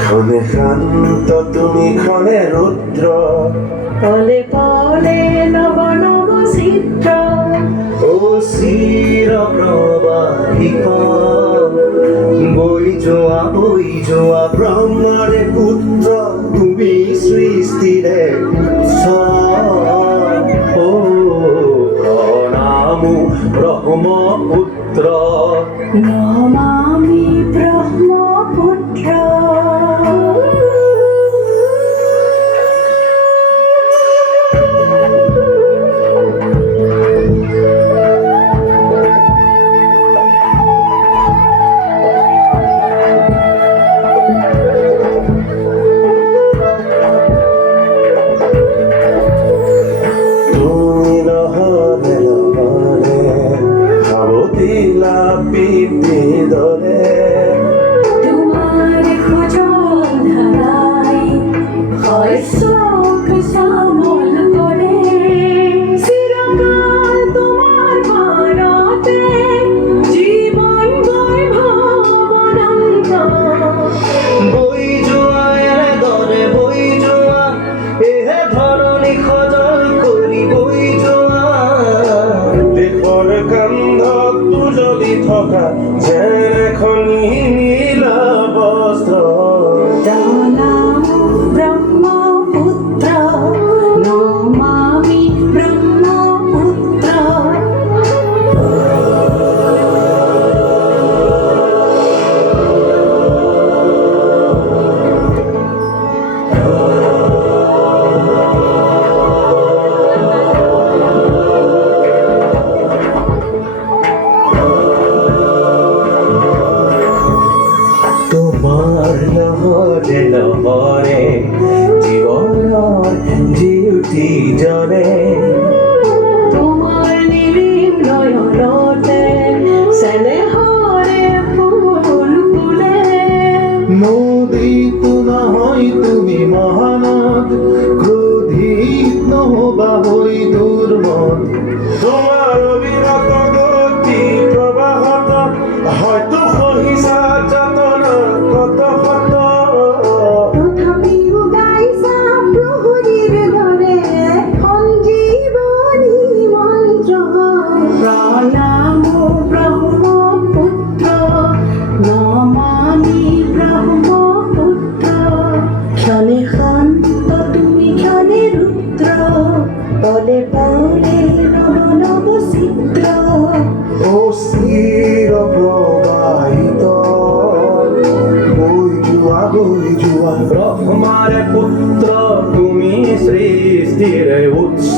ক্ষণে শান্ত তুমি ক্ষণে রুদ্র, পলে পলে নব নব চিত্র, ও চির প্রবাহিত বৈ যোৱা ব্ৰহ্মৰে পুত্ৰ তুমি সৃষ্টিৰে উৎস। ও প্ৰণামো ব্ৰহ্মপুত্ৰ, নমামি ব্রহ্মপুত্র। তুমি নহলে সাৱতিলা পিতৃদৰে, তোমার খোঁজল ধারাই হয় চোখ সামল করে, চিরকাল তোমার বারতে জীবন বৈভব অনন্ত। বৈ যোৱা দৰে বৈ যোৱা এহে ধৰণী সজল কৰি বৈ যোৱা, দেশৰ কান্ধত জ্বলি থকা যেন এখন নীলা বস্ত্ৰ। নমামি ব্রহ্মপুত্র, নমামি ব্রহ্মপুত্র। তোমাৰ লহৰে লহৰে জীৱনৰ জিউতি জ্বলে, তোমার নিবিড় নয়নতে স্নেহরে ফুল ফুলে, নদীতো নহয় তুমি মহানদ, ক্ৰোধিত নহবা হৈ দুৰ্মদ। তোমাৰ অবিৰত গতি প্ৰবাহত হয়তো সহিছা যাতনা কত শত। তথাপিও গাইছা প্রহরীর দরে সঞ্জীবনী মন্ত্র। প্রণাম ব্রহ্মপুত্র, নমামি ব্রহ্মপুত্র। ক্ষণে শান্ত তুমি ক্ষণে রুদ্র, পলে পলে নব নব চিত্র। ও চিৰ প্ৰবাহিত বৈ যোৱা ব্ৰহ্মাৰে পুত্ৰ তুমি সৃষ্টিৰে উৎস।